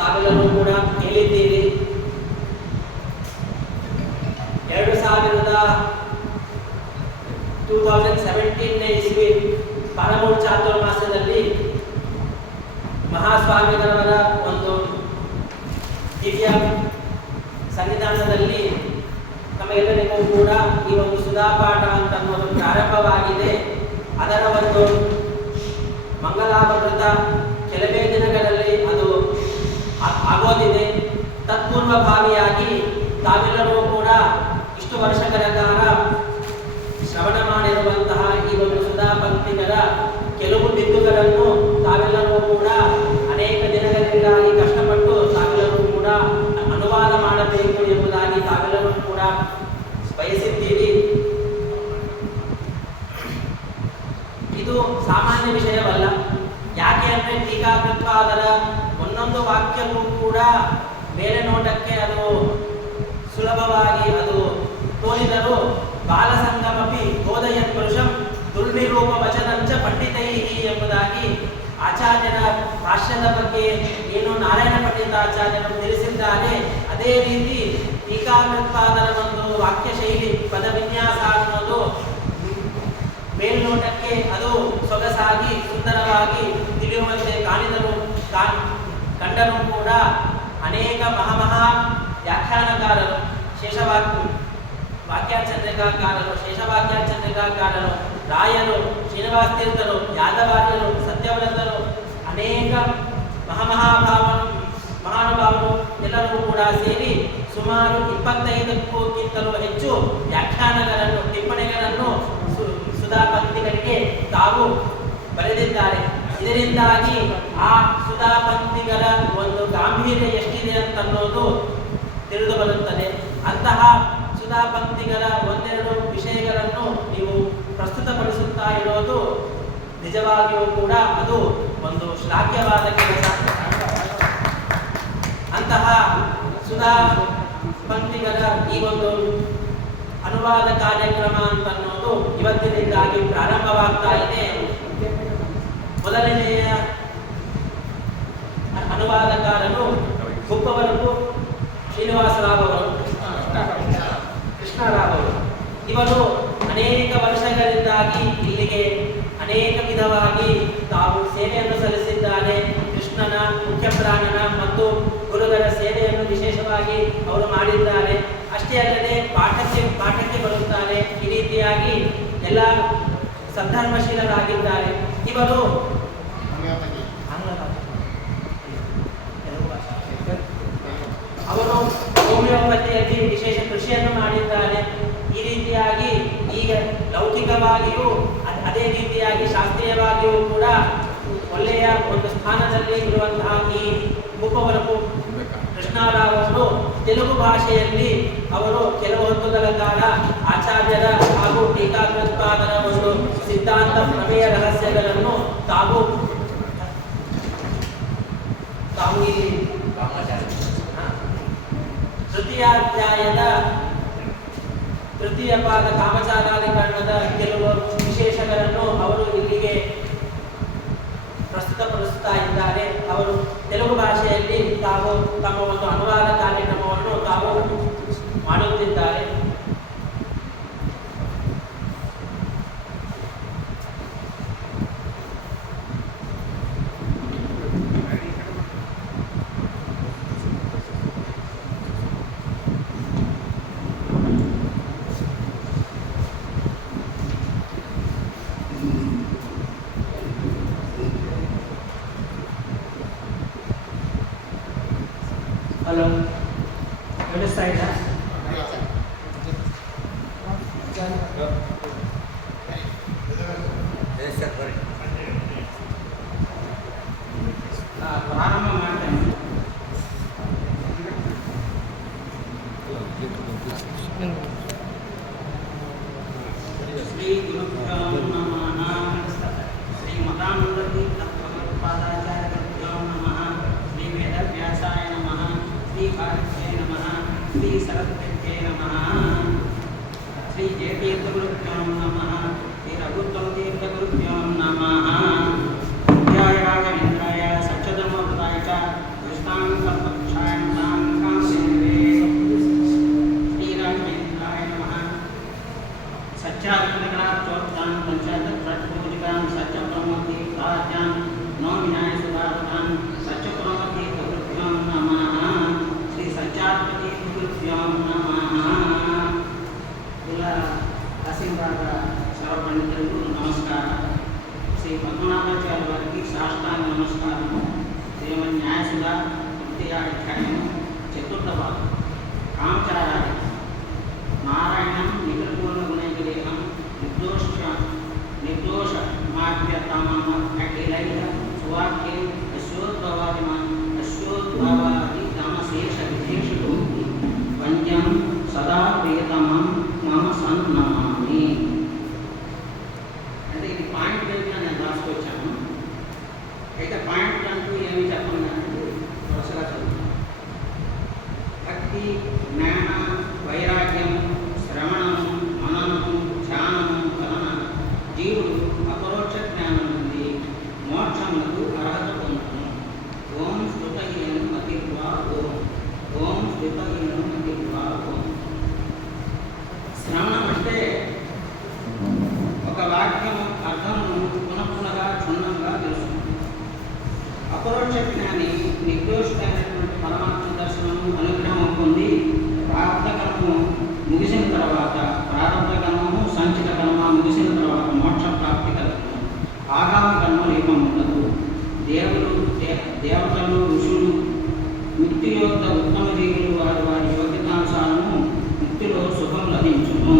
ತಾವೆಲ್ಲರೂ ಕೂಡ ಕೇಳಿದ್ದೀರಿ. 2017 ಇಸ್ವಿ ಪಾಲಮೂರು ಚಾತುರ್ಮಾಸದಲ್ಲಿ ಮಹಾಸ್ವಾಮಿಗಳವರ ಒಂದು ದಿವ್ಯ ಸನ್ನಿಧಾನದಲ್ಲಿ ನಮಗೆಲ್ಲರಿಗೂ ಕೂಡ ಈ ಒಂದು ಸುಧಾಪಾಠ ಅಂತ ಅನ್ನೋದು ಪ್ರಾರಂಭವಾಗಿದೆ. ಅದರ ಒಂದು ಮಂಗಲಾಭೃತ ಕೆಲವೇ ದಿನಗಳಲ್ಲಿ ಅದು ಆಗೋದಿದೆ. ತತ್ಪೂರ್ವಭಾವಿಯಾಗಿ ತಾವೆಲ್ಲರೂ ಕೂಡ ಇಷ್ಟು ವರ್ಷಗಳ ಕಾಲ ಶ್ರವಣ ಮಾಡಿರುವಂತಹ ಈ ಒಂದು ಸುಧಾ ಪಂಕ್ತಿಗಳ ಕೆಲವು ದಿಕ್ಕುಗಳನ್ನು ತಾವೆಲ್ಲರೂ ಕೂಡ ಅನೇಕ ದಿನಗಳಿಂದಾಗಿ ಕಷ್ಟಪಟ್ಟು ತಾವೆಲ್ಲರೂ ಕೂಡ ಅನುವಾದ ಮಾಡಬೇಕು ಎಂಬುದಾಗಿ ತಾವೆಲ್ಲರೂ ಕೂಡ ಬಯಸಿದ್ದೀರಿ. ಇದು ಸಾಮಾನ್ಯ ವಿಷಯವಲ್ಲ. ಯಾಕೆ ಅಂದರೆ ಟೀಕಾಕೃತ್ಪಾದರ ಒಂದೊಂದು ವಾಕ್ಯವೂ ಕೂಡ ಬೇರೆ ನೋಟಕ್ಕೆ ಅದು ಸುಲಭವಾಗಿ ಅದು ತೋರಿದರೂ ಬಾಲಸಂಗಮಪಿ ಬೋಧಯತ್ ಪುರುಷಂ ದುರ್ನಿರೂಪ ವಚನಂಚ ಪಂಡಿತೈಹಿ ಎಂಬುದಾಗಿ ಆಚಾರ್ಯರ ಭಾಷ್ಯದ ಬಗ್ಗೆ ಏನು ನಾರಾಯಣ ಪಂಡಿತಾಚಾರ್ಯರು ತಿಳಿಸಿದ್ದಾರೆ. ಅದೇ ರೀತಿ ಟೀಕಾಕೃತ್ಪಾದರ ಒಂದು ವಾಕ್ಯ ಶೈಲಿ ಪದ ವಿನ್ಯಾಸ ಅನ್ನೋದು ಮೇಲ್ನೋಟಕ್ಕೆ ಅದು ಸೊಗಸಾಗಿ ಸುಂದರವಾಗಿ ತಿಳಿಯುವಂತೆ ಕಂಡರೂ ಕೂಡ ಅನೇಕ ಮಹಾಮಹಾ ವ್ಯಾಖ್ಯಾನಕಾರರು ವಾಕ್ಯಾಚಂದ್ರಿಕಾಕಾರರು ಶೇಷವಾಕ್ಯಾಚಂದ್ರಿಕಾಕಾರರು ರಾಯರು ಶ್ರೀನಿವಾಸ ತೀರ್ಥರು ಯಾದವಾರ್ಯರು ಸತ್ಯವ್ರತರು ಅನೇಕ ಮಹಾನುಭಾವರು ಎಲ್ಲರೂ ಕೂಡ ಸೇರಿ ಸುಮಾರು 25ಕ್ಕೂ ಹೆಚ್ಚು ವ್ಯಾಖ್ಯಾನಗಳನ್ನು ಟಿಪ್ಪಣಿಗಳನ್ನು ಸುಧಾ ಪಂಕ್ತಿಗಳಿಗೆ ತಾವು ಬರೆದಿದ್ದಾರೆ. ಇದರಿಂದಾಗಿ ಆ ಸುಧಾ ಪಂಕ್ತಿಗಳ ಒಂದು ಗಾಂಭೀರ್ಯ ಎಷ್ಟಿದೆ ಅಂತನ್ನೋದು ತಿಳಿದು ಬರುತ್ತದೆ. ಅಂತಹ ಸುಧಾ ಪಂಕ್ತಿಗಳ ಒಂದೆರಡು ವಿಷಯಗಳನ್ನು ನೀವು ಪ್ರಸ್ತುತಪಡಿಸುತ್ತಾ ಇರೋದು ನಿಜವಾಗಿಯೂ ಕೂಡ ಅದು ಒಂದು ಶ್ಲಾಘ್ಯವಾದ ಕೆಲಸ. ಅಂತಹ ಸುಧಾ ಪಂಕ್ತಿಗಳ ಈ ಒಂದು ಅನುವಾದ ಕಾರ್ಯಕ್ರಮ ಅಂತನ್ನೋದು ಇವತ್ತಿನಿಂದಾಗಿ ಪ್ರಾರಂಭವಾಗ್ತಾ ಇದೆ. ಮೊದಲನೆಯ ಅನುವಾದಕಾರರು ಗುಪ್ಪವರಪು ಶ್ರೀನಿವಾಸರಾವ್ ಅವರು, ಕೃಷ್ಣರಾವ್ ಅವರು. ಇವರು ಅನೇಕ ವರ್ಷಗಳಿಂದಾಗಿ ಇಲ್ಲಿಗೆ ಅನೇಕ ವಿಧವಾಗಿ ತಾವು ಸೇವೆಯನ್ನು ಸಲ್ಲಿಸಿದ್ದಾರೆ. ಕೃಷ್ಣನ ಮುಖ್ಯ ಪ್ರಾಣನ ಮತ್ತು ಗುರುಗಳ ಸೇವೆಯನ್ನು ವಿಶೇಷವಾಗಿ ಅವರು ಮಾಡಿದ್ದಾರೆ. ಅಷ್ಟೇ ಅಲ್ಲದೆ ಪಾಠಕ್ಕೆ ಬರುತ್ತಾರೆ. ಈ ರೀತಿಯಾಗಿ ಎಲ್ಲ ಸದ್ಧರ್ಮಶೀಲರಾಗಿದ್ದಾರೆ. ಇವರು ಅವರು ಹೋಮಿಯೋಪತಿಯಲ್ಲಿ ವಿಶೇಷ ಕೃಷಿಯನ್ನು ಮಾಡಿದ್ದಾರೆ. ಈ ರೀತಿಯಾಗಿ ಈಗ ಲೌಕಿಕವಾಗಿಯೂ ಅದೇ ರೀತಿಯಾಗಿ ಶಾಸ್ತ್ರೀಯವಾಗಿಯೂ ಕೂಡ ಒಳ್ಳೆಯ ಒಂದು ಸ್ಥಾನದಲ್ಲಿ ಇರುವಂತಹ ಈ ಗುಪ್ಪವರಪು ಕೃಷ್ಣರಾವ್ ಅವರು ತೆಲುಗು ಭಾಷೆಯಲ್ಲಿ ಅವರು ಕೆಲವು ಹೊತ್ತುಗಳ ಕಾಲ ಆಚಾರ್ಯರ ಹಾಗೂ ಟೀಕಾಕೃತ್ಪಾದರ ಒಂದು ಸಿದ್ಧಾಂತ ಪ್ರಮೇಯ ರಹಸ್ಯಗಳನ್ನು ತಾವು ತೃತೀಯಾಧ್ಯಾಯದ ತೃತೀಯ ಪಾದ ಕಾಮಚಾರಾಧಿಕರಣದ ಕೆಲವು ವಿಶೇಷಗಳನ್ನು ಅವರು ಇಲ್ಲಿಗೆ ಪ್ರಸ್ತುತಪಡಿಸುತ್ತಾ ಇದ್ದಾರೆ. ಅವರು ತೆಲುಗು ಭಾಷೆಯಲ್ಲಿ ತಾವು ತಮ್ಮ ಒಂದು ಅನುವಾದ ಕಾರ್ಯಕ್ರಮವನ್ನು ತಾವು ಮಾಡುತ್ತಿದ್ದಾರೆ. ಹಲೋ, ಕೇಳಿಸ್ತಾ ಇಲ್ಲ? ಪ್ರಾರಂಭ ಮಾಡ್ತೇನೆ. ಶ್ರೀ ಗುರುಭ್ಯೋ ನಮಃ. ಶ್ರೀ ಮತಾನಂದ ತೀರ್ಥ ಭಗವತ್ಪಾದಾಚಾರ್ಯಭ್ಯೋ ನಮಃ. ಶ್ರೀ ವೇದವ್ಯಾಸಾಯ ನಮಃ. ಶ್ರೀ ಭಾರತ್ಯೇ ನಮಃ. ಶ್ರೀ ಸರಸ್ವತ್ಯೇ ನಮಃ. ಶ್ರೀ ಜಯತೀರ್ಥಗುರುಭ್ಯೋ ನಮಃ. ಶ್ರೀ ರಘುತ್ತಮತೀರ್ಥಗುರುಭ್ಯೋ ನಮಃ. ವಿದ್ಯಾಯ ರಾಘವೇಂದ್ರಾಯ ಸತ್ಯಧರ್ಮವೃತಾಯ ಚ ದುಷ್ಟಾಂ విషయాఖ్యానం చతుర్థ భాగం. కామచారాది నారాయణం నిఖిలపూర్ణ గుణైకదేహం నిర్దోష మాధ్యతమఖిలైక సువాక్యే అశ్వోద్భవాది తమశేష విశేషుడు పంచం సదా ప్రియతమం మమ సన్నమామి. అంటే ఇది పాయింట్ కలిగిన నేను రాసుకొచ్చాను. అయితే పాయింట్ అంటూ ఏమి చెప్పండి వరుసగా చదువుతాను. భక్తి, జ్ఞాన, వైరాగ్యం, శ్రవణము, మననము, ధ్యానము వలన జీవుడు అపరోక్ష జ్ఞానం నుండి మోక్షములకు అర్హత పొందును. ఓం శ్రుతహీనం అతిర్వా ఓం, ఓం శ్రుతహీనం అతిర్వా ఓం. శ్రవణం అంటే ఒక వాక్యము అర్థమును పునఃపునగా క్షుణ్ణంగా తెలుస్తుంది. అపరోక్ష జ్ఞాని నిర్దోషమైనటువంటి పరమాత్మ దర్శనము అనుగ్రహం పొంది ప్రారంభ కర్మము ముగిసిన తర్వాత సంచిత కర్మ ముగిసిన తర్వాత మోక్ష ప్రాప్తి కలుగును. ఆగామి కర్మ లేపం ఉండదు. దేవతలు, ఋషులు, ముక్తి యొక్క ఉత్తమ జీవులు వారి వారి యోగ్యతానుసారము ముక్తిలో సుఖం లభించును.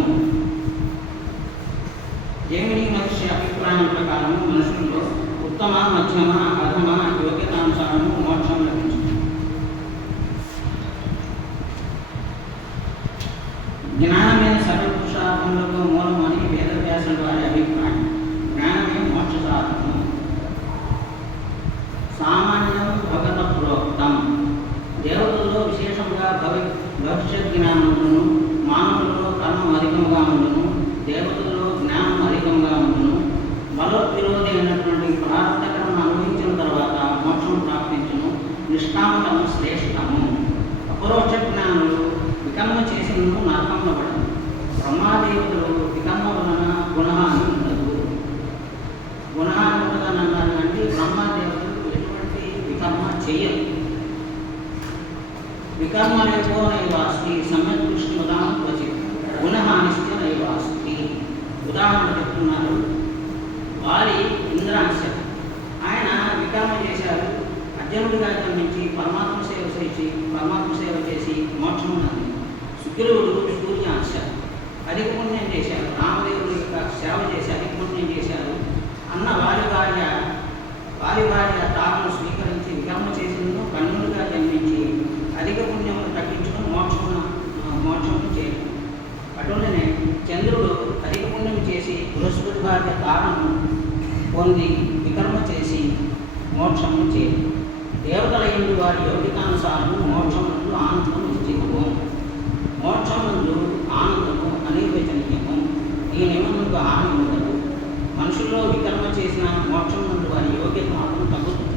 జైమిని మహర్షి అభిప్రాయం ప్రకారం మనుషుల్లో ఉత్తమ, మధ్యమ, అధమ యోగ్యతానుసారము మోక్షం లభించును. జ్ఞానమే సకల పురుషార్థములకు మూలమని వేదవ్యాసుల వారి అభిప్రాయం. జ్ఞానమే మోక్ష సాధనము. సామాన్యం భగత ప్రోక్తం. దేవతల్లో విశేషంగా భవిష్యత్ జ్ఞానములను, మానవులలో కర్మం అధికంగా ఉండును, దేవతల్లో జ్ఞానం అధికంగా ఉండును. బలోత్విరోధి అయినటువంటి ప్రారంభ కర్మ అనుభవించిన తర్వాత మోక్షం ప్రాప్తించును. నిష్కామకము శ్రేష్టము. అపరోక్ష జ్ఞానులు వికర్మ చేసినను నరకంలో పడదు. బ్రహ్మాదేవతలు వికర్మ వలన గుణహాని ఉండదు. గుణహాని ఉండదని అన్నారు అంటే బ్రహ్మాదేవతలు ఎటువంటి వికర్మ చేయరు. వికర్మ నైవాస్తి సమ్యక్ దృష్టి ఉదాహరణ క్వచిత్ గుణహానిశ్చ నైవాస్తి. ఉదాహరణ చెప్తున్నారు. వారి ఇంద్రాంశ ఆయన వికర్మ చేశారు. అర్జునుడిగా జన్మించి పరమాత్మ సేవ చేసి మోక్షం ఉన్నది. శుక్రుడు సూర్యాంశ అధిక పుణ్యం చేశారు. రామదేవుడి యొక్క సేవ చేసి అధిక పుణ్యం చేశారు అన్న వారి భార్య తాను స్వీకరించి వికర్మ చేసినను కన్నుడిగా జన్మించి అధిక పుణ్యమును తగ్గించుకుని మోక్షము చేయడం. అటువలనే చంద్రుడు అధిక పుణ్యం చేసి బృహస్పతి భార్య తారను పొంది వికర్మ చేసి మోక్షము చేయడం. దేవతల యందు వారి యోగ్యతానుసారము మోక్షమునందు ఆనందము నిశ్చితము. మోక్షమునందు ఆనందము అనిర్వచనీయము. ఈ నియమములకు హాని ఉండదు. మనుషుల్లో వికర్మ చేసిన మోక్షమునందు వారి యోగ్యత మాత్రం తగ్గుతుంది.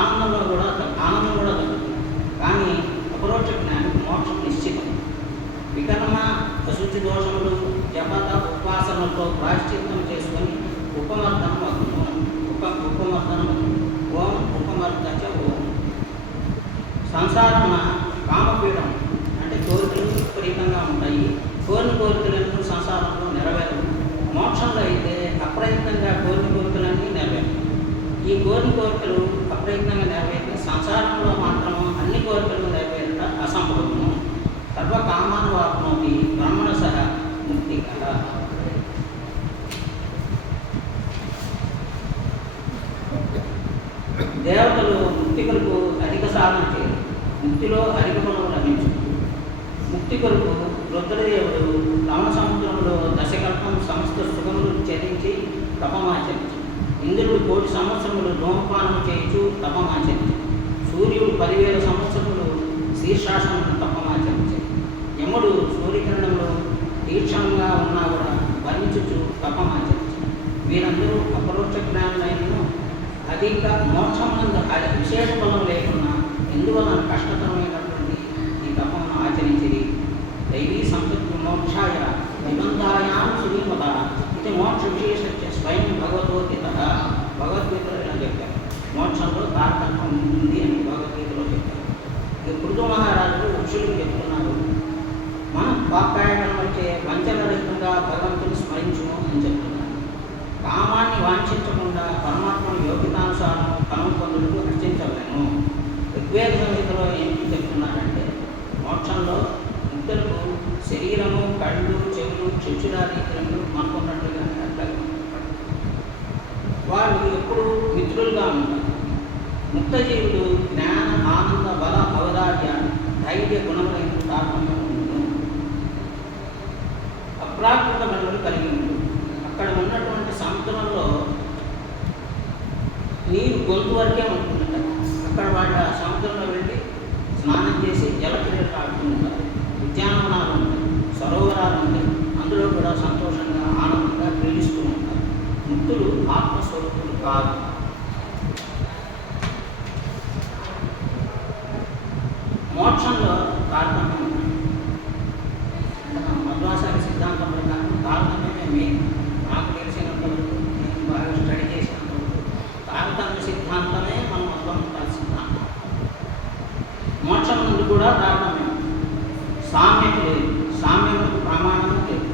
ఆనందం కూడా తగ్గుతుంది. కానీ అపరోక్ష జ్ఞానికి మోక్షం నిశ్చితం. వికర్మ, అశుద్ధి దోషములు, జపత, ఉపాసనలతో ప్రాయశ్చిత్తం చేసుకొని ఉపమర్దనం అవుతుంది. ఓం ఉపమర్దచ ఓం. సంసారమున కామపీఠం అంటే కోరికలు విపరీతంగా ఉంటాయి. కోరికలను సంసారంలో నెరవేరవు. మోక్షంలో అయితే అప్రయత్నంగా కోరికలన్నీ నెరవేరు. ఈ కోరికలు అప్రయత్నంగా నెరవేరిన సంసారంలో మాత్రం అన్ని కోరికలు నెరవేరట అసంభవము. సర్వకామానువాప్నోతి బ్రహ్మణ సహ ముక్తి కల. దేవతలు ముక్తి కొరకు అధిక సాధన చేయరు. ముక్తిలో అధిక ఫలం లభించు. ముక్తి కొరకు రుద్రదేవుడు రమణ సముద్రంలో దశకల్పం సమస్త సుఖములు చెల్లించి తపమాచరించు. ఇంద్రుడు 1,000,000 సంవత్సరములు ధూమపానం చేయించు తపమాచరించు. సూర్యుడు 10,000 సంవత్సరములు శీర్షాసనము తపమాచరించు. యముడు సూర్యకిరణంలో తీక్షణంగా ఉన్నా కూడా భరించుచు తపమాచరించు. వీరందరూ అపరోక్ష జ్ఞానులైనను అధిక మోక్షమునందు విశేష ఫలం లేకున్నా ఎందువలన కష్టతరమైనటువంటి ఈ తపమును ఆచరించింది. దైవీ సంపత్తి మోక్షాయ నిబంధాయాం శ్రీమత ఇది మోక్ష విశేష స్వయం భగవద్గీత. భగవద్గీతలో ఇలా చెప్పారు. మోక్షంలో తారతమ్యం ఉంది అని భగవద్గీతలో చెప్పారు. ఇక పృథు మహారాజు ఋషులకు చెప్తున్నారు. మనం వాక్కాయనం వచ్చే వంచనరహితంగా భగవంతుని స్మరించును అని చెప్తున్నారు. కామాన్ని వాంఛించకుండా పరమాత్మను యోగ్యతానుసారం కనుమ పొందుటకు అర్చించవలను. ఋగ్వేద సంహితలో చచ్చురారీతులను మనకున్నట్లుగా అట్లాగే వాళ్ళు ఎప్పుడు మిత్రులుగా ఉంటారు. ముక్తజీవుడు జ్ఞాన ఆనంద బల ఔదార్య ధైర్య గుణములైన తారతమ్యం ఉంటుంది. అప్రాకృత గుణములు కలిగి ఉంటుంది. అక్కడ ఉన్నటువంటి సముద్రంలో నీరు గొంతు వరకే ఉంటుందట. అక్కడ వాళ్ళ సముద్రంలో వెళ్ళి స్నానం చేసి జలక్రీడలు ఆడుతూ ఉంటారు. ఉద్యానవనాలు ఉంటాయి, సరోవరాలు ఉంటాయి. అందులో కూడా సంతోషంగా ఆనందంగా క్రీడిస్తూ ఉంటారు. ముక్తులు ఆత్మస్వరూపులు కాదు. మోక్షంలో తారతమ్యం ఉంది. మధ్వాచార్య సిద్ధాంతం ప్రకారం తారతమ్యమే మెయిన్. నాకు తెలిసినంతవరకు, నేను బాగా స్టడీ చేసినంతవరకు తారతమ్య సిద్ధాంతమే మన మధ్వాచార్య సిద్ధాంతం. మోక్షం నుండి కూడా తారతమ్యం. సామ్యం లేదు, సామ్యములకు ప్రమాణం లేదు.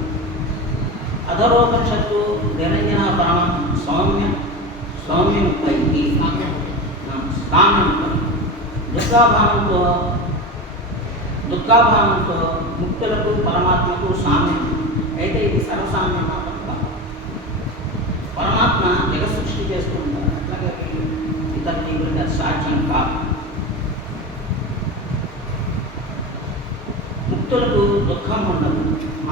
అధరోపనిషత్తు నిరంజన ప్రాణం సౌమ్యంపై సామ్యంపై దుఃఖాభావంతో ముక్తులకు పరమాత్మకు సామ్యం. అయితే ఇది సర్వసామ్యం మాత్రం కాదు. పరమాత్మ జగత్ సృష్టి చేస్తూ ఉంటారు. అట్లాగే ఇతర జీవులకి అది సాధ్యం కాదు. ముక్తులకు దుఃఖం ఉండదు,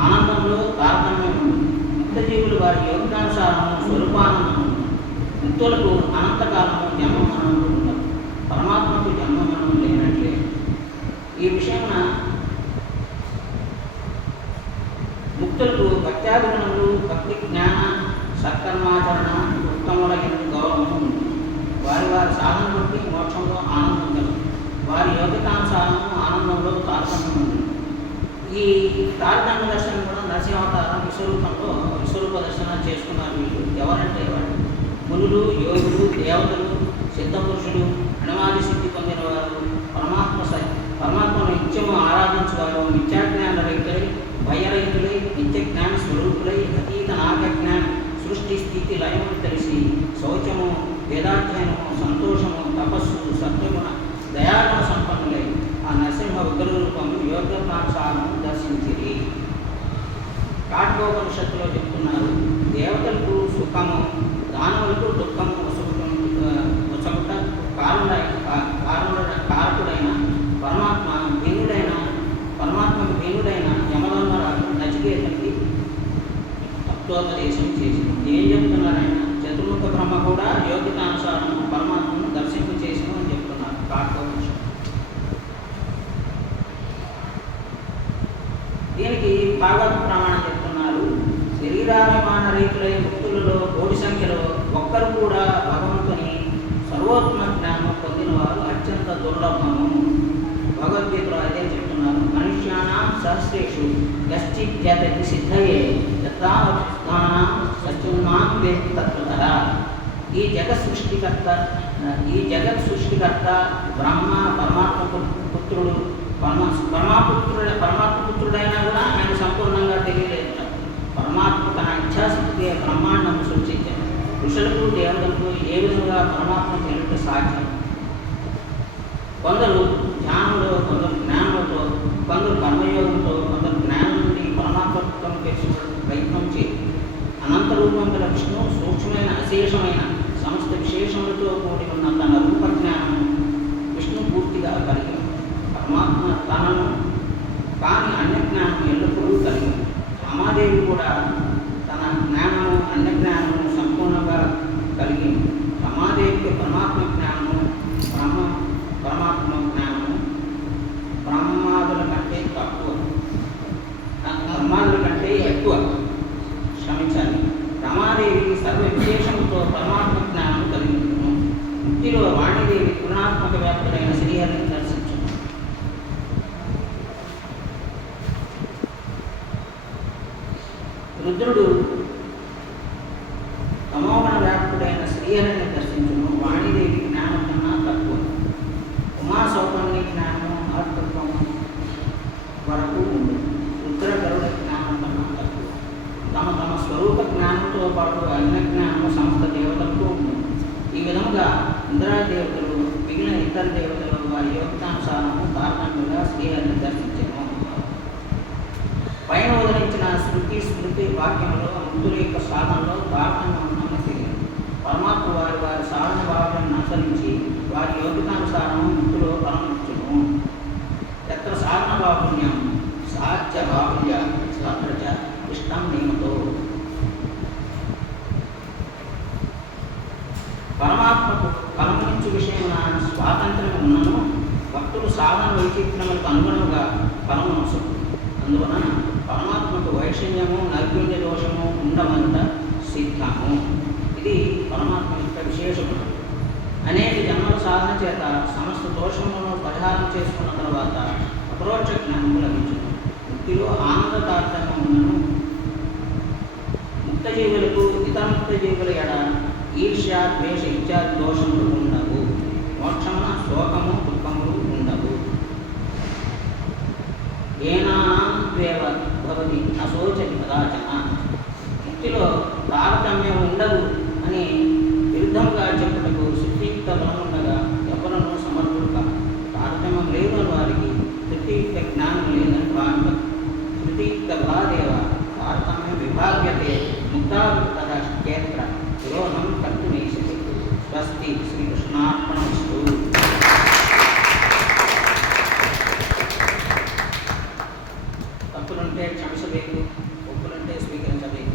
ఆనందంలో తారతమ్యం ఉండదు. ముక్త జీవులు వారి యోగ్యానుసారము స్వరూపానందం ఉండదు. ముక్తులకు అనంతకాలము జన్మమరణం ఉండదు. పరమాత్మకు జన్మమరణం లేనట్లే. ఈ విషయమున ముక్తులకు భక్త్యాభిగుణములు, భక్తి జ్ఞాన సత్కర్మాచరణ ఉత్తములైన గౌరవము ఉంది. వారి సాధన బట్టి మోక్షంలో ఆనందం కలదు. వారి యోగ్యతానుసారము ఆనందంలో తారతమ్యం ఉంది. ఈ తారతమ్య దర్శనం కూడా నరసింహావతారం విశ్వరూప దర్శనం చేసుకున్నారు వీళ్ళు. ఎవరంటే వాళ్ళు మునులు, యోగులు, దేవతలు, సిద్ధపురుషులు, అణవాది సిద్ధి పొందిన వారు, పరమాత్మను నిత్యము ఆరాధించేవారు, నిత్యాజ్ఞాన రహితులై, భయరహితులై, నిత్య జ్ఞాన స్వరూపులై, అతీత నాగజ్ఞాన సృష్టి స్థితి లయమును తెలిసి శౌచము, వేదాధ్యయనము, సంతోషము, తపస్సు, సత్వగుణ, దయాగుణ సంపన్నులై ఆ నరసింహ ఉగ్ర రూపము యోగ్యతానుసారము దర్శించిరి. కాఠోపనిషత్తులో చెప్తున్నారు, దేవతలకు సుఖము, దానవులకు దుఃఖము వసగుట కారకుడైన పరమాత్మకు భిన్నుడైన యమధర్మరాజు నచికేతునికి తత్వోపదేశం చేసింది. ఏం చెప్తున్నారైనా? చతుర్ముఖ బ్రహ్మ కూడా యోగ్యతానుసారం పరమాత్మను దర్శింపు చేసిన అని చెప్తున్నారు కాఠోపనిషత్తు. దీనికి భాగవత ప్రమాణం చెప్తున్నారు. శరీరాభిమాన రీతులై ముక్తులలో కోటి సంఖ్యలో ఒక్కరు కూడా భగవంతుని సర్వోత్తమ జ్ఞానం పొందిన వారు అత్యంత దుర్లభము. భగవద్గీతలో అదే చెప్తున్నారు. మనుష్యానాం సహస్రేషు కశ్చిత్ జగతి సిద్ధయే యథాస్థానాం సత్యున్నాం వేత్తి తత్వతః. ఈ జగత్ సృష్టికర్త బ్రహ్మ, పరమాత్మ పుత్రుడు. పరమాత్మ పుత్రుడైనా కూడా ఆయన సంపూర్ణంగా తెలియలేదు. పరమాత్మ తన ఇచ్ఛాశక్తిగా బ్రహ్మాండం సృష్టించారు. ఋషులకు, దేవతలకు ఏ విధంగా పరమాత్మ తెలియట సాధ్యం? కొందరు ధ్యానంలో, కొందరు జ్ఞానంతో, కొందరు కర్మయోగంతో, కొందరు జ్ఞానం నుండి పరమాత్మత్వం తెలుసుకోవడానికి ప్రయత్నం చేయి. అనంత రూపం గల విష్ణు సూక్ష్మమైన అశేషమైన సమస్త విశేషములతో కూడి ఉన్న తన రూపజ్ఞానం విష్ణు పూర్తిగా కలిగి పరమాత్మ తనను కానీ అన్యజ్ఞానం ఎల్లప్పుడూ కలిగి. రమాదేవి కూడా తన జ్ఞానము, అన్యజ్ఞానము సంపూర్ణంగా కలిగి. రమాదేవికి పరమాత్మ జ్ఞానము, పరమాత్మ జ్ఞానము బ్రహ్మాదుల కంటే తక్కువ, బ్రహ్మాదుల కంటే ఎక్కువ. క్షమించాలి. రమాదేవి సర్వ విశేషంతో పరమాత్మ జ్ఞానం కలిగించును. ముక్తిలో వాణిదేవి గుణాత్మక వ్యాప్తుడైన శ్రీహరిని దర్శించును. రుద్రుడు తమోగుణ వ్యాప్తుడైన శ్రీహరిని దర్శించును. వాణిదేవి జ్ఞానం కన్నా తక్కువ. ఉమా సౌపర్ణి జ్ఞానము ఆత్మత్వము వరకు ఉంది. రుద్ర గరుడ జ్ఞానం కన్నా తక్కువ. తమ స్వరూప జ్ఞానంతో పాటు అన్య జ్ఞానము సమస్త దేవతలకు ఉంది. ఈ విధముగా ఇంద్రాదేవతలు, మిగిలిన ఇతర దేవతలు వారి యోగ్యానుసారము తారతమ్యంగా శ్రీహరిని దర్శించను. పైన పైన ఉదరించిన శృతి స్మృతి వాక్యంలో ముక్తుల యొక్క సాధనలో తారతమ్యం ఉందని తెలియదు. పరమాత్మ వారి వారి సాధన భావాలను అనుసరించి వారి యోగ్యతానుసారం ముక్తులో పరమించును. ఎత్ర సాధన బాహుల్యం సాధ్య బాహుల్య తత్ర చ ఇష్టం నియమతో. పరమాత్మకు కనుమరించు విషయమున స్వాతంత్ర్యం ఉన్నను భక్తులు సాధన వైచిత్రములకు అనుగుణంగా ఫలమునసు. అందువలన పరమాత్మకు వైషమ్యము నైపుణ్య దోషము ఉండమంత సిద్ధము. ఇది పరమాత్మ యొక్క విశేషము. అనేక జన్మల సాధన చేత సమస్త దోషములను పరిహారం చేసుకున్న తర్వాత అపరోక్ష జ్ఞానము లభించును. ముక్తిలో ఆనంద తారతమ్యం ఉన్నను ముక్త జీవులకు ఇతర ముక్త జీవుల ఎడ ఈర్ష్య ద్వేష ఇత్యాది దోషములు ఉండవు. మోక్షమున శోకము దుఃఖములు ఉండవు. ఏనాంత్వేవ భవతి అశోచతి కదాచన. ముక్తిలో తారతమ్యం ఉండదు అని విరుద్ధంగా చెప్పుటకు శుద్ధియుక్త బలం ఉండగా ఎవరను సమర్థుడు కాదు. తారతమ్యం లేదు అని వారికి శుద్ధియుక్త జ్ఞానం లేదని భావించ. శుద్ధియుక్త బలాదేవ తారతమ్యం విభాగ్యతే ముక్తావృత క్షేత్ర విరోధం కర్తుమేషతి. స్వస్తి. శ్రీకృష్ణార్పణమస్తు. తప్పులుంటే క్షమించಬೇಕು, ఒప్పులుంటే స్వీకరించಬೇಕು.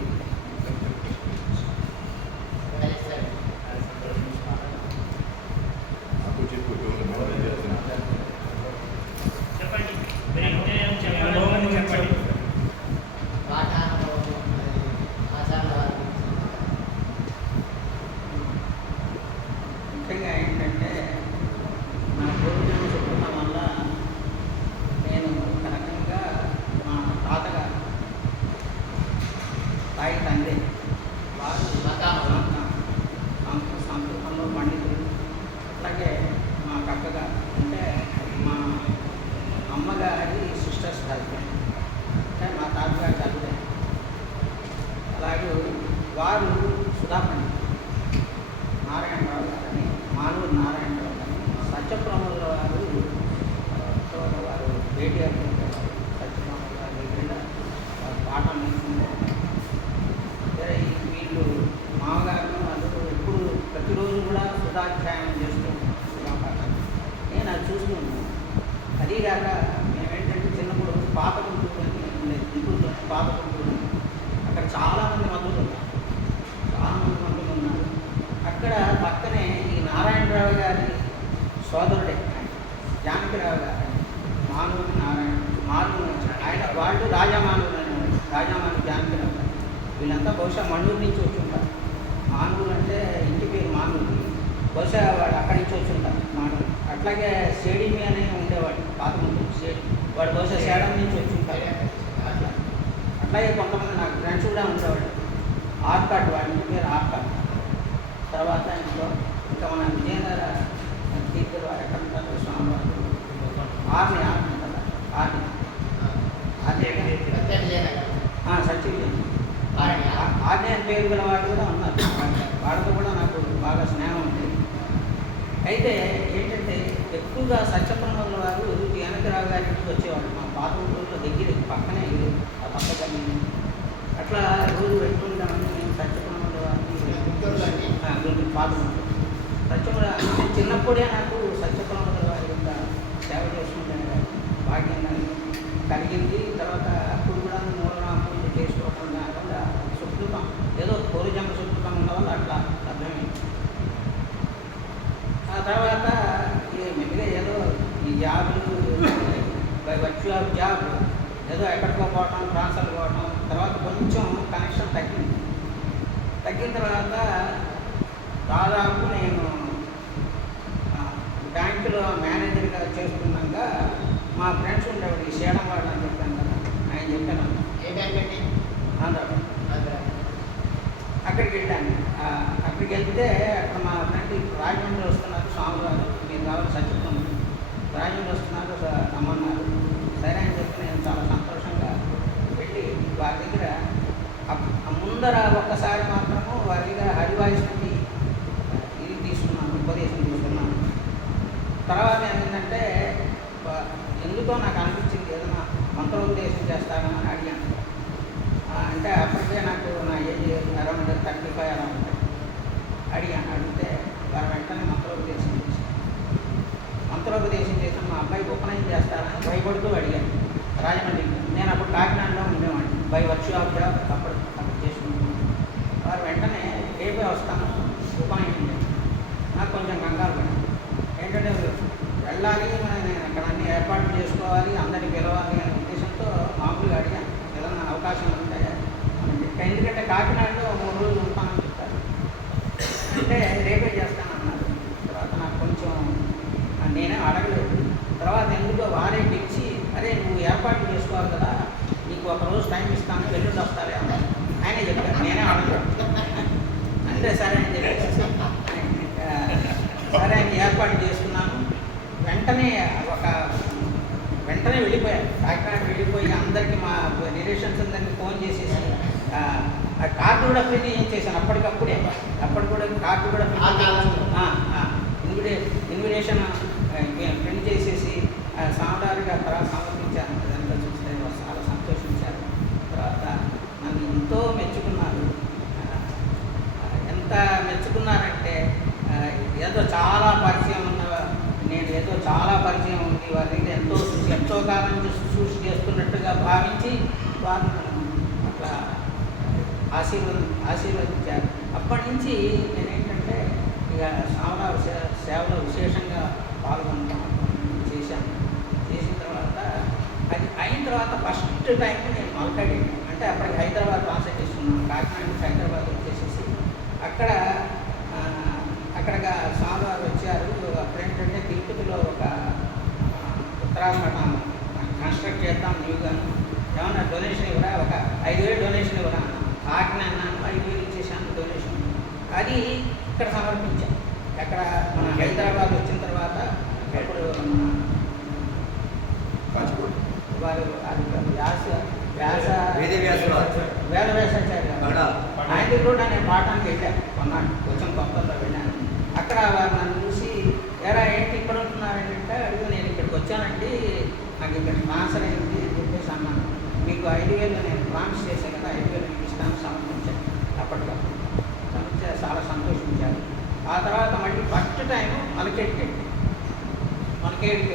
ముఖ్యంగా ఏంటంటే నా పూర్వజన్మ సుకృతం వల్ల నేను ఒక రకంగా మా తాతగారు తాయి తండ్రి వారు సంస్కృతంలో పండితులు. అట్లాగే మా కక్కగారు అంటే మా అమ్మగారి సిస్టర్స్ హస్బెండ్ అంటే మా తాతగారి హస్బెండ్. అలాగే వారు సుధా పండితులు. నారాయణరావు గారని మానూరు నారాయణరావు గారు సత్యప్రమోదరావు గారు వారు భేటీ అవుతుంటారు. సత్యప్రమోదరావు గారి దగ్గర వారు పాఠం నేర్చుకుంటారు. వీళ్ళు మామగారు వాళ్ళు ఎప్పుడు ప్రతిరోజు కూడా సుధాధ్యాయం చేస్తూ సుధాపాఠాలు నేను అది చూస్తున్నాను. అదీగాక మేమేంటంటే చిన్నప్పుడు పాత గుంటూరు అని ఉండేది. గుంటూరులో పాత గుంటూరు అక్కడ చాలామంది మందులు ఉన్నారు. చాలామంది మందులు ఉన్నారు. అక్కడ పక్కనే ఈ నారాయణరావు గారి సోదరుడే జానకిరావు గారు మానవుడు ఆయన వాళ్ళు రాజామానవుడు అనేవాడు. రాజామానవుడు జానకిరావు గారు వీళ్ళంతా బహుశా మండూరు నుంచి వచ్చి ఉంటారు. మానవుడు అంటే ఇంటి పేరు మానవుడు. బహుశా వాడు అక్కడి నుంచి వచ్చి ఉంటారు మానవుడు. అట్లాగే సేడిమి అనే ఉండేవాడు పాత ముందు సేడి. వాడు బహుశా సేడం నుంచి వచ్చి ఉంటారు. అట్లా అట్లాగే కొంతమంది నాకు ఫ్రెండ్స్ కూడా ఉండేవాడు. ఆర్కాట్ వాడి ఇంటి పేరు ఆర్కాట్. తర్వాత ఇంకా మన విజయనగర తీర్థులు వారు ఎక్కడ ఉంటారు స్వామివారు ఆర్ని కదా ఆర్ని సత్యవిజయన్ ఆర్ని అని పేరు గల వాడు కూడా ఉన్నారు. వాడితో కూడా నాకు బాగా స్నేహం ఉంటుంది. అయితే ఏంటంటే ఎక్కువగా సత్యప్రమోదుల వారు జానకిరావు గారి ఇంటికి వచ్చేవాడు. మా పాత ఊళ్ళో దగ్గర పక్కనే ఇల్లు ఆ పక్క కలిగి అట్లా రోజు పెట్టుకుంటామని నేను సత్యప్రమోదుల వారిని పాత సత్యముల చిన్నప్పుడే నాకు సత్యప్రమోదుల వారి యొక్క సేవ చేసుకుంటే భాగ్యం కలిగింది. తర్వాత అప్పుడు కూడా మూలనా పూజ చేసుకోవడం వల్ల సుకృతం ఏదో పూర్వజన్మ సుకృతం ఉన్న వల్ల అట్లా అర్థమైంది. ఆ తర్వాత మెల్లిగా ఏదో ఈ జాబులు వర్చువల్ జాబ్ ఏదో ఎక్కడికో పోవటం ట్రాన్స్ఫర్ పోవటం తర్వాత కొంచెం కనెక్షన్ తగ్గిన తర్వాత దాదాపు నేను బ్యాంకులో మేనేజర్గా చేసుకున్నాక మా ఫ్రెండ్స్ ఉండేవాడు ఈ సేడం వాడు అని చెప్పాను కదా ఆయన చెప్పాను. ఏ బ్యాంక్ అండి? ఆంధ్ర. అక్కడికి వెళ్ళాను. అక్కడికి వెళ్తే అక్కడ మా ఫ్రెండ్ రాజమండ్రి వస్తున్నారు స్వామివారు మీరు కావాలి సత్యం రాజమండ్రి వస్తున్నారు రమ్మన్నారు. సరే అని చెప్పి నేను చాలా సంతోషంగా వెళ్ళి వారి దగ్గర ముందర ఒక్కసారి మాత్రము వారి దగ్గర హరివాయుస్థితి ఇది తీసుకున్నాను, ఉపదేశం తీసుకున్నాను. తర్వాత ఏంటంటే ఎందుకో నాకు అనిపించింది ఏదైనా మంత్రోపదేశం చేస్తానని అడిగాను. అమ్మాయి ఉపనయనం చేస్తారని భయపడుతూ అడిగాను రాజమండ్రికి. నేను అప్పుడు కాకినాడలో ఉండేవాడిని బై వర్క్ ఆఫ్ జాబ్ అప్పుడు చేసుకుంటున్నాను. వారు వెంటనే రేపే వస్తాను ఉపనయనం చేస్తాను. నాకు కొంచెం కంగారు పడింది. ఏంటంటే వెళ్ళాలి, నేను అక్కడ అన్ని ఏర్పాట్లు చేసుకోవాలి, అందరినీ పిలవాలి అనే ఉద్దేశంతో మామూలుగా అడిగాను ఏదన్నా అవకాశం ఉంటే. ఎందుకంటే కాకినాడలో 3 రోజులు ఉంటానని చెప్తారు. అంటే రేపే చేస్తానన్నారు. తర్వాత నాకు కొంచెం నేనే అడగలేదు. తర్వాత ఎందుకో వారే పిలిచి, అరే నువ్వు ఏర్పాట్లు చేసుకోవాలి కదా, నీకు 1 రోజు టైం ఇస్తాను, వెల్లుండి వస్తారే అన్నారు. ఆయనే చెప్పారు, నేనే అడగలేదు. అంటే సరే అని చెప్పేసి సరే అని ఏర్పాటు చేసుకున్నాను. వెంటనే వెళ్ళిపోయాను. కాకినాడ వెళ్ళిపోయి అందరికీ మా రిలేషన్స్ అందరికీ ఫోన్ చేసేసి ఆ కార్డు కూడా ప్రింట్ చేశాను అప్పటికప్పుడే. అప్పటి కూడా కార్డు కూడా ఇన్విటేషన్ ప్రింట్ చేసేసి సాధారణంగా తర్వాత సమర్పించాను. అదంతా చూస్తే చాలా సంతోషించారు. తర్వాత నన్ను ఎంతో మెచ్చుకున్నారు. ఎంత మెచ్చుకున్నారంటే ఏదో చాలా పరిచయం ఉంది వారి ఎంతో కాలం నుంచి చూసి చేస్తున్నట్టుగా భావించి వారు అట్లా ఆశీర్వదించారు. అప్పటి నుంచి నేనేంటంటే ఇక సేవలో విశేషంగా చేశాను. చేసిన తర్వాత అది అయిన తర్వాత ఫస్ట్ టైం నేను మల్కాడి, అంటే అప్పటికి హైదరాబాద్ ట్రాన్స్ఫర్ చేసుకున్నాను. కాకినాడ నుంచి హైదరాబాద్ వచ్చేసేసి అక్కడగా స్వామివారు వచ్చారు. అప్పుడేంటంటే తిరుపతిలో ఒక ఉత్తరామఠం కన్స్ట్రక్ట్ చేద్దాం న్యూగాను, ఏమన్నా డొనేషన్ ఇవ్వరా, ఒక 5,000 డొనేషన్ ఇవ్వరా కాకినాడ 5,000 ఇచ్చేసాను డొనేషన్. అది ఇక్కడ సమర్పించాను. ఎక్కడ మన హైదరాబాద్ వచ్చిన తర్వాత ఇప్పుడు వారు వేద వ్యాసాచార్య ఆయన కూడా నేను పాఠానికి వెళ్ళాను. కొన్నాడు కొంచెం కొత్తలో వెళ్ళాను. అక్కడ వారు నన్ను చూసి, ఎరా ఏంటి ఇక్కడ ఉంటున్నారు ఏంటంటే, అడిగి నేను ఇక్కడికి వచ్చానండి, నాకు ఇక్కడ ట్రాన్స్ఫర్ అయింది అని చెప్పేసి అన్నాను. మీకు 5,000 నేను ప్రామిస్ చేశాను కదా, 5,000 మీకు ఇస్తాను సమర్పించాను. అప్పటికప్పుడు సమర్పించారు, చాలా సంతోషించారు. ఆ తర్వాత మళ్ళీ ఫస్ట్ టైం మలకేడికి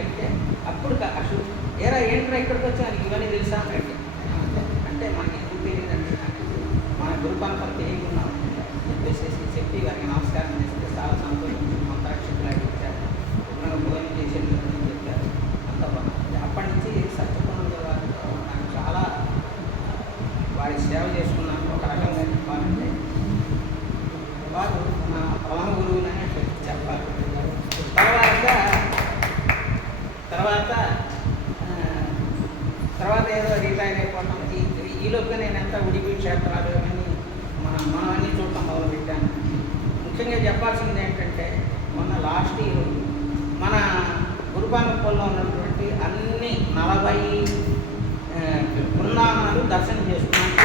వెళ్తే అప్పుడు అసలు ఏరా ఏంట్రా ఇక్కడికి వచ్చాను, ఇవన్నీ తెలుసా అంటే మనకి ఎందుకు తెలియదండి, మన గురుపరంపర తెలియకున్నాం చెప్పేసి చెప్పి వారికి నమస్కారం చేస్తే చాలా సంతోషించి మంత్రాక్షకులాగా ఇచ్చారు. భోజనం చేసేది చెప్పారు. అంత బాగుంది. అప్పటి నుంచి సత్యపురం వారితో నాకు చాలా వారి సేవ చేసుకున్నాను. ఒక రకంగా చెప్పాలంటే వారు నా ప్రథమ గురువులనే చెప్పాలి. తర్వాత ఏదో రిటైర్ అయిపోవటం, ఈలోపుగా నేను ఎంత ఉడిపి క్షేత్రాలు అని మనం అన్నీ చూడటం మొదలుపెట్టాను. ముఖ్యంగా చెప్పాల్సింది ఏంటంటే, మొన్న లాస్ట్ ఇయర్ మన గురుపానప్పల్లో ఉన్నటువంటి అన్ని 40 బృందావనాలు దర్శనం చేసుకున్నాను,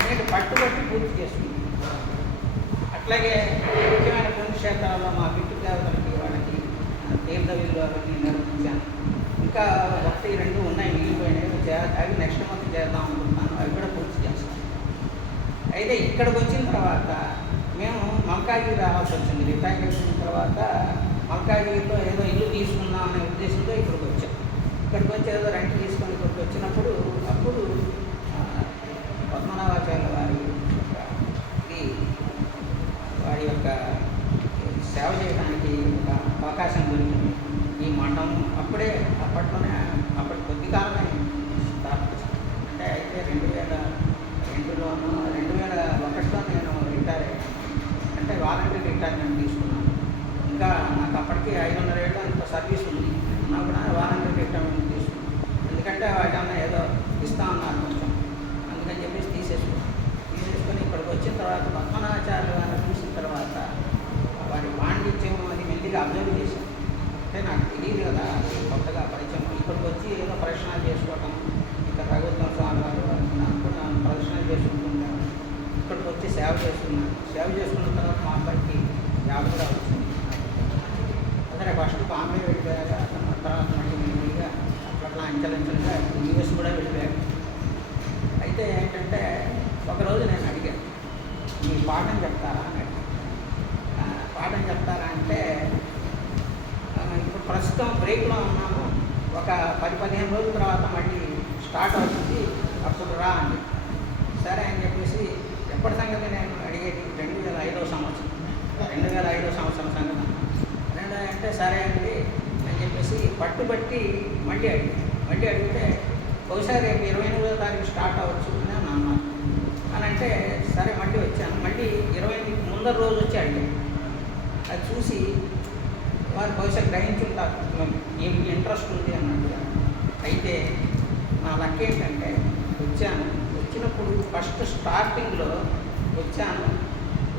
అనేక పట్టుబట్టి పూర్తి చేసుకున్నాను. అట్లాగే ముఖ్యమైన పుణ్యక్షేత్రాల్లో మా పితృదేవతలకి వాళ్ళకి తీర్థ విలువ అవన్నీ నిర్వహించాను. ఇంకా 1-2 ఉన్నాయి మిగిలిపోయినాయి. అవి నెక్స్ట్ మంత్ చేద్దాం అనుకుంటున్నాను. అవి కూడా పూర్తి చేస్తాను. అయితే ఇక్కడికి వచ్చిన తర్వాత మేము మల్కాజ్గిరి రావాల్సి వచ్చింది. రిటైర్ అయిన తర్వాత మల్కాజ్గిరిలో ఏదో ఇల్లు తీసుకుందాం అనే ఉద్దేశంతో ఇక్కడికి వచ్చాం. ఇక్కడికి వచ్చి ఏదో రెంట్ తీసుకొని ఇక్కడికి వచ్చినప్పుడు అప్పుడు పద్మనాభాచార్య వారి యొక్క సేవ చేయడానికి ఒక అవకాశం దొరికింది. ఈ మఠం అప్పటి కొద్ది కాలమే స్థాపించాను. అంటే అయితే 2002లోనూ 2001లో నేను రిటైర్ అయ్యాను. అంటే వాలంటీర్ రిటైర్మెంట్ తీసుకున్నాను. ఇంకా నాకు అప్పటికి 500 ఏళ్ళ ఇంత సర్వీస్ ఉంది. ఉన్నా కూడా వాలంటీర్ రిటైర్మెంట్ తీసుకున్నాను. ఎందుకంటే వాళ్ళకన్నా ఏదో ఇస్తా ఉన్నారు కొంచెం, అందుకని చెప్పేసి తీసేసుకొని ఇక్కడికి వచ్చిన తర్వాత పద్మనాభాచార్య వారిని చూసిన తర్వాత వారి పాండిత్యం అది మెల్లిగా అబ్జర్వ్ చేశాను. అంటే నాకు తెలియదు కదా, కొత్తగా పరిచయం. ఇక్కడికి వచ్చి ఏదో ప్రదర్శనలు చేసుకోవటం, ఇక్కడ ప్రభుత్వం స్వామి వారు నాకు కూడా ప్రదర్శనలు చేసుకుంటుంటాను. ఇక్కడికి వచ్చి సేవ చేసుకున్న తర్వాత మా అబ్బాయికి జాబ్ కూడా వచ్చింది. అదే ఫస్ట్ బాంబే వెళ్ళిపోయాక తర్వాత మళ్ళీ మెల్లిగా అట్లా అంచెలంచెలుగా యూఎస్ కూడా వెళ్ళిపోయాను. అయితే ఏంటంటే ఒకరోజు నేను అడిగాను, మీ పాఠం చెప్తారా అని. పాఠం చెప్తారా అంటే ఇప్పుడు ప్రస్తుతం బ్రేక్లో ఉన్నాము, ఒక 10-15 రోజుల తర్వాత మళ్ళీ స్టార్ట్ అవుతుంది, అప్పుడు రా అని. సరే అని చెప్పేసి ఎప్పటి సంగతి నేను అడిగేది 2005వ సంవత్సరం 2005వ సంవత్సరం సంగతి. అంటే సరే అండి అని చెప్పేసి పట్టుబట్టి మళ్ళీ అడిగితే బహుశా రేపు 28వ తారీఖు స్టార్ట్ అవ్వచ్చు అని అన్నాను. అని అంటే సరే మళ్ళీ వచ్చాను. మళ్ళీ 20 ముందర రోజు వచ్చి అడిగాను. అది చూసి వారు బహుశా గ్రహించుంటారు ఏమి ఇంట్రెస్ట్ ఉంది అన్నట్టుగా. అయితే నా లక్ ఏంటంటే వచ్చినప్పుడు ఫస్ట్ స్టార్టింగ్లో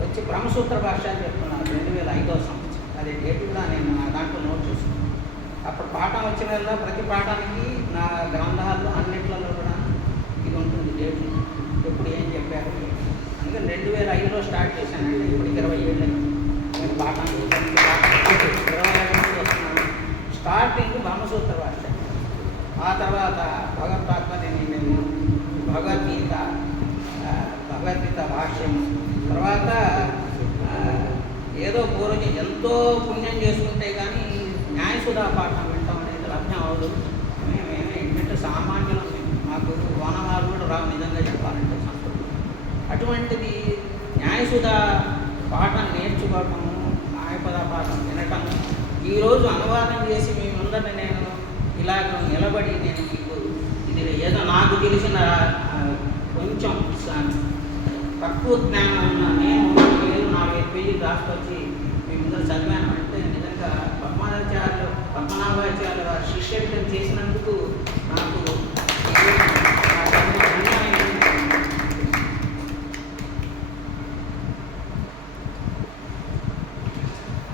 వచ్చి బ్రహ్మసూత్ర భాష్యాలు చెప్తున్నాను 2005వ సంవత్సరం. అదే డేట్ కూడా నేను నా దాంట్లో నోట్ చేసుకున్నాను. అప్పుడు పాఠం వచ్చిన వల్ల ప్రతి పాఠానికి నా గ్రంథాల్లో అన్నిట్లలో కూడా ఇది ఉంటుంది, డేట్ ఎప్పుడు ఏం చెప్పారు. అందుకని 2005లో స్టార్ట్ చేశానంటే ఇప్పటికి 20 ఏళ్ళు నేను పాఠానికి 25 నుంచి వస్తున్నాను. స్టార్టింగ్ బ్రహ్మసూత్ర భాష, ఆ తర్వాత భగవద్గీత భాష్యం, తర్వాత ఏదో పూర్వం ఎంతో పుణ్యం చేసుకుంటే కానీ న్యాయసుధా పాఠం వింటాం అనేది లభ్యం అవ్వదు. మేమేమి ఏంటంటే సామాన్యులు, మాకు వనమాలు కూడా రావు నిజంగా చెప్పాలంటే సంస్కృతం. అటువంటిది న్యాయసుధా పాఠం నేర్చుకోవటము, న్యాయపద పాఠం వినటం, ఈరోజు అనువాదం చేసి మీ ముందర నేను ఇలాగ నిలబడి నేను మీకు ఇది ఏదో నాకు తెలిసిన కొంచెం తక్కువ జ్ఞానం ఉన్న నేను 4-5 పేజీలు రాసుకొచ్చి మీ ముందర చదివాను అంటే నిజంగా పద్మనాభాచార్యుల వారి శిష్యత్వం చేసినందుకు నాకు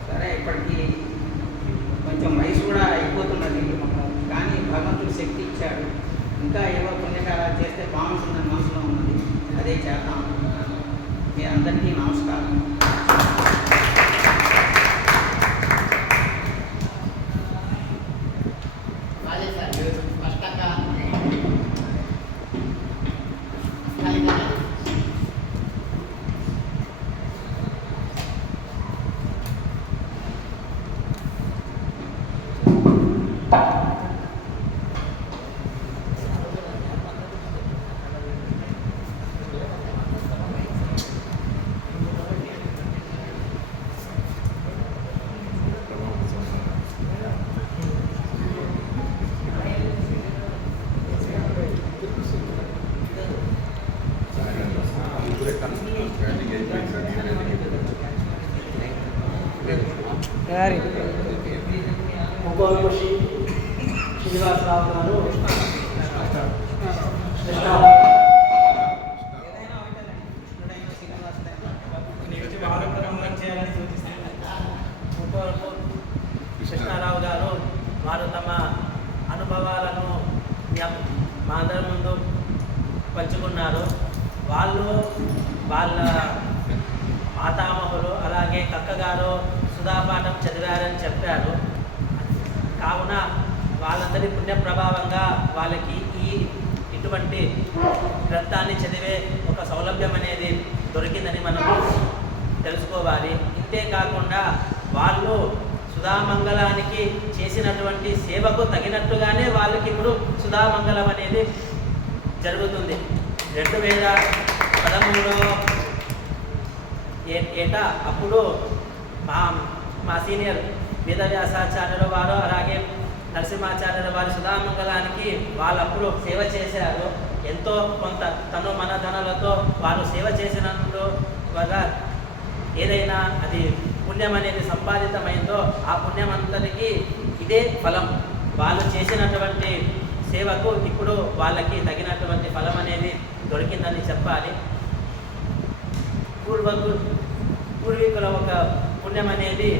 సరే ఇప్పటికీ కొంచెం వయసు కూడా అయిపోతున్నది, కానీ భగవంతుడు శక్తి ఇచ్చాడు. ఇంకా ఏవో పుణ్యకారాలు చేస్తే బాగుంటుందని మనసులో ఉన్నది, అదే చేద్దాం అనుకుంటున్నాను. మీ అందరికీ నమస్కారం. ముఖోర్ముషి శ్రీనివాసరావు గారు కృష్ణారావు గారు వారు తమ అనుభవాలను మా అందరి ముందు పంచుకున్నారు. వాళ్ళు వాళ్ళ మాతామహులు అలాగే కక్కగారు సుధాపాఠం చదివారని చెప్పారు. కావున వాళ్ళందరి పుణ్య ప్రభావంగా వాళ్ళకి ఇటువంటి గ్రంథాన్ని చదివే ఒక సౌలభ్యం అనేది దొరికిందని మనం తెలుసుకోవాలి. ఇంతే కాకుండా వాళ్ళు సుధామంగళానికి చేసినటువంటి సేవకు తగినట్టుగానే వాళ్ళకి ఇప్పుడు సుధామంగళం అనేది జరుగుతుంది. 2013 ఏటా అప్పుడు మా సీనియర్ వేదవ్యాసాచార్యుల వారు అలాగే నరసింహాచార్యుల వారి సుధామంగళానికి వాళ్ళప్పుడు సేవ చేశారు. ఎంతో కొంత తను మన ధనలతో వారు సేవ చేసినందు వల్ల ఏదైనా అది పుణ్యం అనేది సంపాదితమైందో ఆ పుణ్యం అంతటికి ఇదే ఫలం. వాళ్ళు చేసినటువంటి సేవకు ఇప్పుడు వాళ్ళకి తగినటువంటి ఫలం అనేది దొరికిందని చెప్పాలి. పూర్వీకుల ఒక పుణ్యం అనేది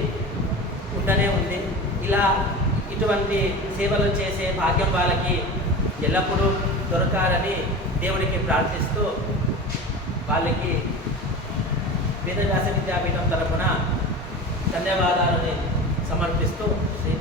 ఉండనే ఉంది. ఇలా ఇటువంటి సేవలు చేసే భాగ్యం వాళ్ళకి ఎల్లప్పుడూ దొరకాలని దేవుడికి ప్రార్థిస్తూ వాళ్ళకి వేదవ్యాస విద్యాపీఠం తరఫున ధన్యవాదాలని సమర్పిస్తూ శ్రీ